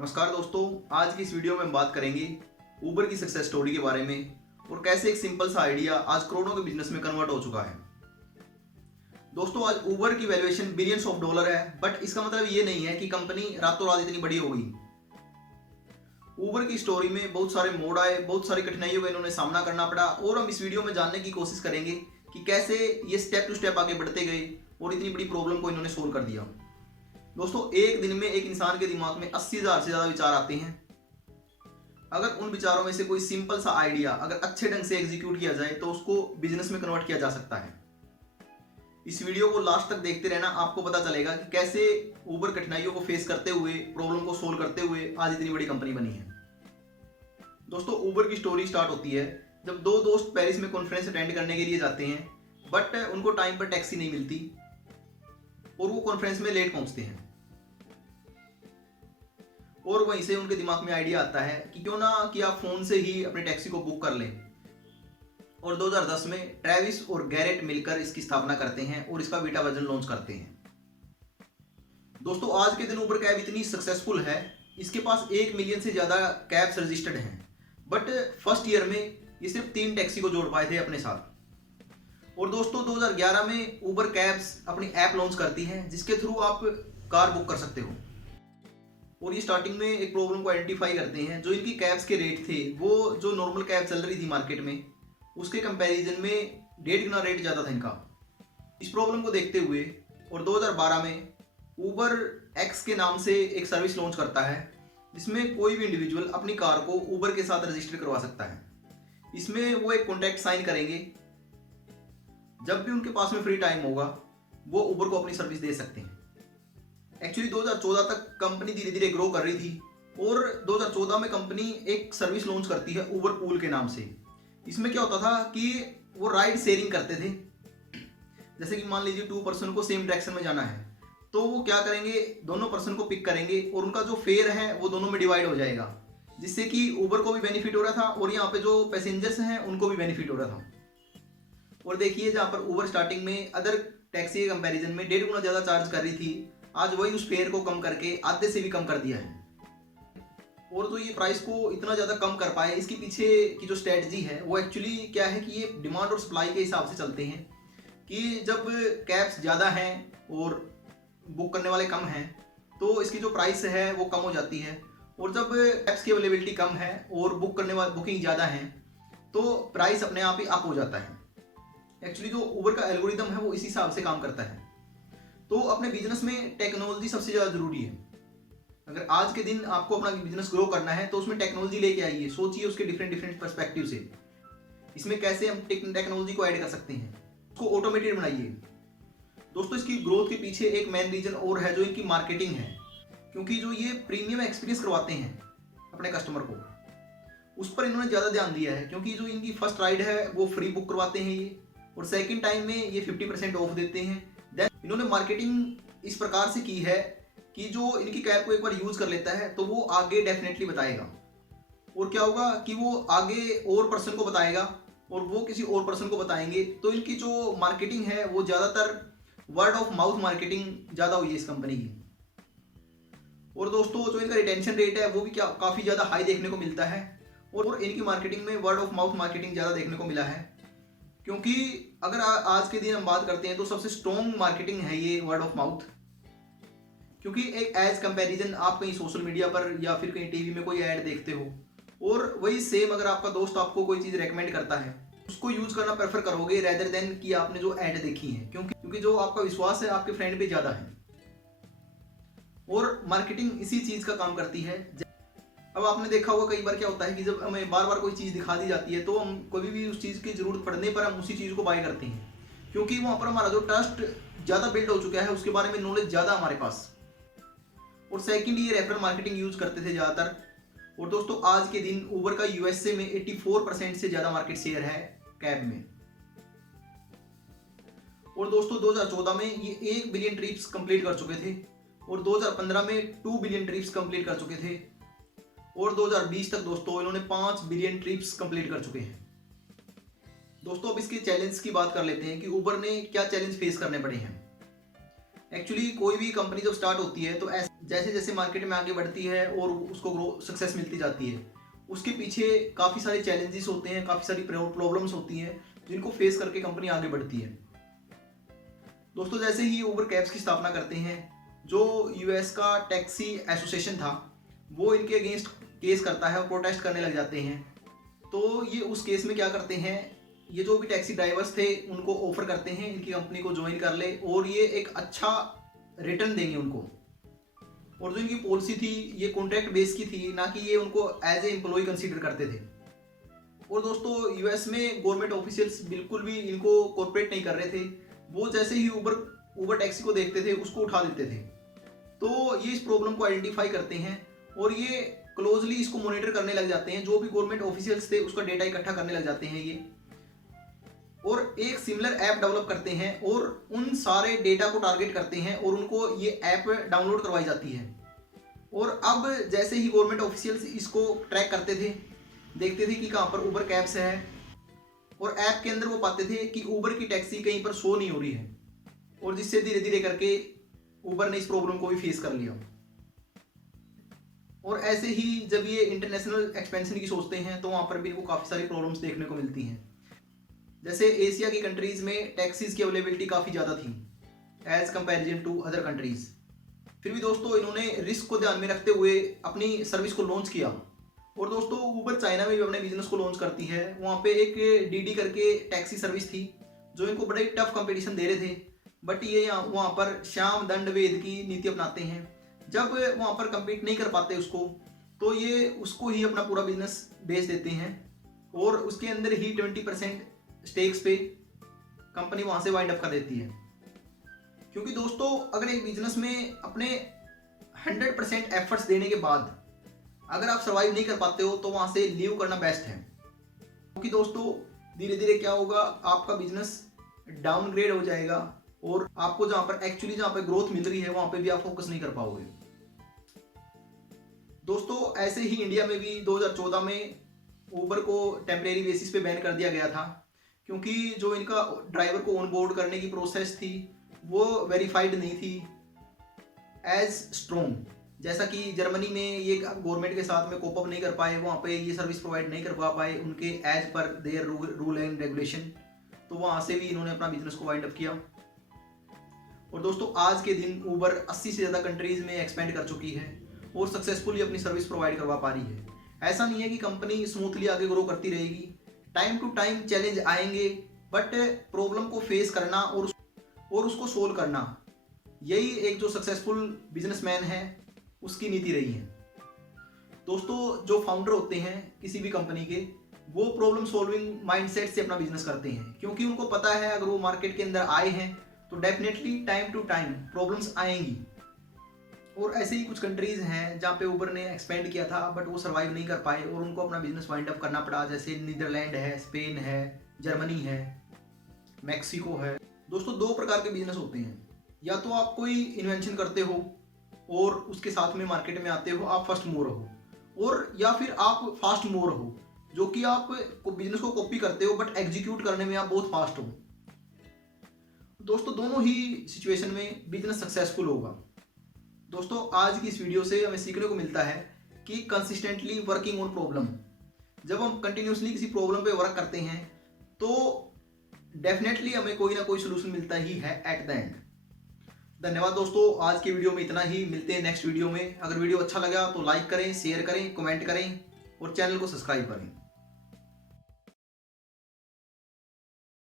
नमस्कार दोस्तों, आज की इस वीडियो में हम बात करेंगे ऊबर की सक्सेस स्टोरी के बारे में और कैसे एक सिंपल सा आइडिया आज करोड़ों के बिजनेस में कन्वर्ट हो चुका है। दोस्तों, आज ऊबर की वैल्यूएशन बिलियंस ऑफ डॉलर है, बट इसका मतलब ये नहीं है कि कंपनी रातों रात इतनी बड़ी हो गई। ऊबर की स्टोरी में बहुत सारे मोड़ आए, बहुत सारी कठिनाइयों का इन्होंने सामना करना पड़ा और हम इस वीडियो में जानने की कोशिश करेंगे कि कैसे ये स्टेप टू स्टेप आगे बढ़ते गए और इतनी बड़ी प्रॉब्लम को इन्होंने सोल्व कर दिया। दोस्तों, एक दिन में एक इंसान के दिमाग में 80,000 से ज़्यादा विचार आते हैं। अगर उन विचारों में से कोई सिंपल सा आइडिया अगर अच्छे ढंग से एग्जीक्यूट किया जाए तो उसको बिजनेस में कन्वर्ट किया जा सकता है। इस वीडियो को लास्ट तक देखते रहना, आपको पता चलेगा कि कैसे ऊबर कठिनाइयों को फेस करते हुए, प्रॉब्लम को सोल्व करते हुए आज इतनी बड़ी कंपनी बनी है। दोस्तों, ऊबर की स्टोरी स्टार्ट होती है जब दो दोस्त पेरिस में कॉन्फ्रेंस अटेंड करने के लिए जाते हैं, बट उनको टाइम पर टैक्सी नहीं मिलती और वो कॉन्फ्रेंस में लेट पहुंचते हैं। और वहीं से उनके दिमाग में आइडिया आता है कि क्यों ना कि आप फोन से ही अपनी टैक्सी को बुक कर लें। और 2010 में ट्रेविस और गैरेट मिलकर इसकी स्थापना करते हैं और इसका बीटा वर्जन लॉन्च करते हैं। दोस्तों, आज के दिन ऊबर कैब इतनी सक्सेसफुल है, इसके पास 1 मिलियन से ज़्यादा कैब्स रजिस्टर्ड हैं, बट फर्स्ट ईयर में ये सिर्फ 3 टैक्सी को जोड़ पाए थे अपने साथ। और दोस्तों, 2011 में ऊबर कैब्स अपनी ऐप लॉन्च करती है जिसके थ्रू आप कार बुक कर सकते हो। और ये स्टार्टिंग में एक प्रॉब्लम को आइडेंटिफाई करते हैं। जो इनकी कैब्स के रेट थे वो जो नॉर्मल कैब चल रही थी मार्केट में उसके कंपैरिजन में 1.5 गुना रेट ज़्यादा था इनका। इस प्रॉब्लम को देखते हुए और 2012 में ऊबर एक्स के नाम से एक सर्विस लॉन्च करता है जिसमें कोई भी इंडिविजुअल अपनी कार को ऊबर के साथ रजिस्टर करवा सकता है। इसमें वो एक कॉन्ट्रैक्ट साइन करेंगे, जब भी उनके पास में फ्री टाइम होगा वो ऊबर को अपनी सर्विस दे सकते हैं। एक्चुअली 2014 तक कंपनी धीरे धीरे ग्रो कर रही थी और 2014 में कंपनी एक सर्विस लॉन्च करती है ऊबर पूल के नाम से। इसमें क्या होता था कि वो राइड शेयरिंग करते थे। जैसे कि मान लीजिए 2 पर्सन को सेम डायरेक्शन में जाना है तो वो क्या करेंगे, दोनों पर्सन को पिक करेंगे और उनका जो फेयर है वो दोनों में डिवाइड हो जाएगा, जिससे कि ऊबर को भी बेनिफिट हो रहा था और यहाँ पे जो पैसेंजर्स हैं उनको भी बेनिफिट हो रहा था। और देखिए, जहाँ पर ऊबर स्टार्टिंग में अदर टैक्सी के कंपैरिजन में 1.5 गुना ज़्यादा चार्ज कर रही थी, आज वही उस फेयर को कम करके आधे से भी कम कर दिया है। और जो ये प्राइस को इतना ज़्यादा कम कर पाए, इसके पीछे की जो स्ट्रेटजी है वो एक्चुअली क्या है कि ये डिमांड और सप्लाई के हिसाब से चलते हैं कि जब कैब्स ज़्यादा हैं और बुक करने वाले कम हैं तो इसकी जो प्राइस है वो कम हो जाती है, और जब कैब्स की अवेलेबिलिटी कम है और बुक करने वाले बुकिंग ज़्यादा है तो प्राइस अपने आप ही अप हो जाता है। एक्चुअली जो ऊबर का एल्गोरिदम है वो इसी हिसाब से काम करता है। तो अपने बिजनेस में टेक्नोलॉजी सबसे ज़्यादा जरूरी है। अगर आज के दिन आपको अपना बिजनेस ग्रो करना है तो उसमें टेक्नोलॉजी लेके आइए, सोचिए उसके डिफरेंट पर्सपेक्टिव से इसमें कैसे हम टेक्नोलॉजी को ऐड कर सकते हैं, उसको ऑटोमेटेड बनाइए। दोस्तों, इसकी ग्रोथ के पीछे एक मेन रीजन और है जो इनकी मार्केटिंग है, क्योंकि जो ये प्रीमियम एक्सपीरियंस करवाते हैं अपने कस्टमर को, उस पर इन्होंने ज़्यादा ध्यान दिया है। क्योंकि जो इनकी फर्स्ट राइड है वो फ्री बुक करवाते हैं ये, और सेकेंड टाइम में ये 50% ऑफ देते हैं। इन्होंने मार्केटिंग इस प्रकार से की है कि जो इनकी कैब को एक बार यूज कर लेता है तो वो आगे डेफिनेटली बताएगा, और क्या होगा कि वो आगे और पर्सन को बताएगा और वो किसी और पर्सन को बताएंगे। तो इनकी जो मार्केटिंग है वो ज़्यादातर वर्ड ऑफ माउथ मार्केटिंग ज़्यादा हुई है इस कंपनी की। और दोस्तों, जो इनका रिटेंशन रेट है वो भी क्या काफ़ी ज़्यादा हाई देखने को मिलता है, और इनकी मार्केटिंग में वर्ड ऑफ माउथ मार्केटिंग ज़्यादा देखने को मिला है। क्योंकि अगर आज के दिन हम बात करते हैं तो सबसे स्ट्रॉन्ग मार्केटिंग है ये वर्ड ऑफ माउथ। क्योंकि एक एज कंपैरिजन आप कहीं सोशल मीडिया पर या फिर कहीं टीवी में कोई ऐड देखते हो और वही सेम अगर आपका दोस्त आपको कोई चीज़ रेकमेंड करता है उसको यूज करना प्रेफर करोगे रेदर देन कि आपने जो ऐड देखी है, क्योंकि जो आपका विश्वास है आपके फ्रेंड पे ज़्यादा है। और मार्केटिंग इसी चीज़ का काम करती है। अब आपने देखा होगा कई बार क्या होता है कि जब हमें बार बार कोई चीज़ दिखा दी जाती है तो हम कभी भी उस चीज़ की ज़रूरत पड़ने पर हम उसी चीज़ को बाय करते हैं, क्योंकि वहाँ पर हमारा जो ट्रस्ट ज़्यादा बिल्ड हो चुका है, उसके बारे में नॉलेज ज़्यादा हमारे पास। और सेकंड, ये रेफरल मार्केटिंग यूज करते थे ज़्यादातर। और दोस्तों, आज के दिन ऊबर का यूएसए में 84% से ज़्यादा मार्केट शेयर है कैब में। और दोस्तों, 2014 में ये 1 बिलियन ट्रिप्स कंप्लीट कर चुके थे और 2015 में 2 बिलियन ट्रिप्स कंप्लीट कर चुके थे, और 2020 तक दोस्तों इन्होंने 5 बिलियन ट्रिप्स कंप्लीट कर चुके हैं। दोस्तों, अब इसके चैलेंज की बात कर लेते हैं कि ऊबर ने क्या चैलेंज फेस करने पड़े हैं। एक्चुअली कोई भी कंपनी जब स्टार्ट होती है तो जैसे जैसे मार्केट में आगे बढ़ती है और उसको सक्सेस मिलती जाती है, उसके पीछे काफ़ी सारे चैलेंजेस होते हैं, काफ़ी सारी प्रॉब्लम्स होती हैं जिनको फेस करके कंपनी आगे बढ़ती है। दोस्तों जैसे ही उबर कैब्स की स्थापना करते हैं, जो यूएस का टैक्सी एसोसिएशन था वो इनके अगेंस्ट केस करता है और प्रोटेस्ट करने लग जाते हैं। तो ये उस केस में क्या करते हैं, ये जो भी टैक्सी ड्राइवर्स थे उनको ऑफर करते हैं इनकी कंपनी को ज्वाइन कर ले और ये एक अच्छा रिटर्न देंगे उनको। और जो इनकी पॉलिसी थी ये कॉन्ट्रैक्ट बेस की थी, ना कि ये उनको एज ए एम्प्लॉय कंसीडर करते थे। और दोस्तों यूएस में गवर्नमेंट ऑफिशियल्स बिल्कुल भी इनको कॉर्पोरेट नहीं कर रहे थे। वो जैसे ही उबर टैक्सी को देखते थे उसको उठा देते थे। तो ये इस प्रॉब्लम को आइडेंटिफाई करते हैं और ये क्लोजली इसको मॉनिटर करने लग जाते हैं। जो भी गवर्नमेंट ऑफिशियल्स थे उसका डेटा इकट्ठा करने लग जाते हैं ये, और एक सिमिलर ऐप डेवलप करते हैं और उन सारे डेटा को टारगेट करते हैं और उनको ये ऐप डाउनलोड करवाई जाती है। और अब जैसे ही गवर्नमेंट ऑफिशियल्स इसको ट्रैक करते थे, देखते थे कि कहाँ पर उबर कैब्स है, और ऐप के अंदर वो पाते थे कि उबर की टैक्सी कहीं पर शो नहीं हो रही है, और जिससे धीरे धीरे करके उबर ने इस प्रॉब्लम को भी फेस कर लिया। और ऐसे ही जब ये इंटरनेशनल एक्सपेंशन की सोचते हैं तो वहाँ पर भी इनको काफ़ी सारी प्रॉब्लम्स देखने को मिलती हैं। जैसे एशिया की कंट्रीज़ में टैक्सीज़ की अवेलेबिलिटी काफ़ी ज़्यादा थी as comparison to other countries. फिर भी दोस्तों इन्होंने रिस्क को ध्यान में रखते हुए अपनी सर्विस को लॉन्च किया। और दोस्तों उबर चाइना में भी अपने बिजनेस को लॉन्च करती है। वहाँ पे एक डीडी करके टैक्सी सर्विस थी जो इनको बड़े टफ कंपटीशन दे रहे थे, बट ये वहाँ पर श्याम दंड वेद की नीति अपनाते हैं। जब वहाँ पर कम्पीट नहीं कर पाते उसको, तो ये उसको ही अपना पूरा बिजनेस बेच देते हैं और उसके अंदर ही 20% स्टेक्स पे कंपनी वहाँ से वाइंड अप कर देती है। क्योंकि दोस्तों अगर एक बिजनेस में अपने 100% एफर्ट्स देने के बाद अगर आप सर्वाइव नहीं कर पाते हो तो वहाँ से लीव करना बेस्ट है। क्योंकि दोस्तों धीरे धीरे क्या होगा, आपका बिजनेस डाउनग्रेड हो जाएगा और आपको जहाँ पर ग्रोथ मिल रही है वहाँ पे भी आप फोकस नहीं कर पाओगे। दोस्तों ऐसे ही इंडिया में भी 2014 में उबर को टेम्परेरी बेसिस पे बैन कर दिया गया था, क्योंकि जो इनका ड्राइवर को ऑन बोर्ड करने की प्रोसेस थी वो वेरीफाइड नहीं थी एज स्ट्रॉन्ग। जैसा कि जर्मनी में ये गवर्नमेंट के साथ में कोप अप नहीं कर पाए, वहाँ पे ये सर्विस प्रोवाइड नहीं कर पाए उनके as per there rule and regulation, तो वहाँ से भी इन्होंने अपना बिजनेस को वाइंड अप किया। और दोस्तों आज के दिन उबर 80 से ज़्यादा कंट्रीज़ में एक्सपेंड कर चुकी है और सक्सेसफुली अपनी सर्विस प्रोवाइड करवा पा रही है। ऐसा नहीं है कि कंपनी स्मूथली आगे ग्रो करती रहेगी, टाइम टू टाइम चैलेंज आएंगे, बट प्रॉब्लम को फेस करना और उसको सोल्व करना, यही एक जो सक्सेसफुल बिजनेसमैन है उसकी नीति रही है। दोस्तों जो फाउंडर होते हैं किसी भी कंपनी के, वो प्रॉब्लम सॉल्विंग माइंडसेट से अपना बिजनेस करते हैं, क्योंकि उनको पता है अगर वो मार्केट के अंदर आए हैं तो definitely time to time problems आएंगी। और ऐसे ही कुछ कंट्रीज़ हैं जहाँ पे उबर ने एक्सपेंड किया था बट वो सर्वाइव नहीं कर पाए और उनको अपना बिजनेस वाइंड अप करना पड़ा, जैसे नीदरलैंड है, स्पेन है, जर्मनी है, मैक्सिको है। दोस्तों दो प्रकार के बिजनेस होते हैं, या तो आप कोई इन्वेंशन करते हो और उसके साथ में मार्केट में आते हो, आप फर्स्ट मूवर हो, और या फिर आप फास्ट मूवर हो, जो कि आप बिजनेस को कॉपी करते हो बट एग्जीक्यूट करने में आप बहुत फास्ट हो। दोस्तों दोनों ही सिचुएशन में बिजनेस सक्सेसफुल होगा। दोस्तों आज की इस वीडियो से हमें सीखने को मिलता है कि कंसिस्टेंटली वर्किंग ऑन प्रॉब्लम, जब हम कंटिन्यूसली किसी प्रॉब्लम पे वर्क करते हैं तो डेफिनेटली हमें कोई ना कोई सोल्यूशन मिलता ही है एट द एंड। धन्यवाद दोस्तों, आज के वीडियो में इतना ही। मिलते हैं नेक्स्ट वीडियो में। अगर वीडियो अच्छा लगा तो लाइक करें, शेयर करें, कमेंट करें और चैनल को सब्सक्राइब करें।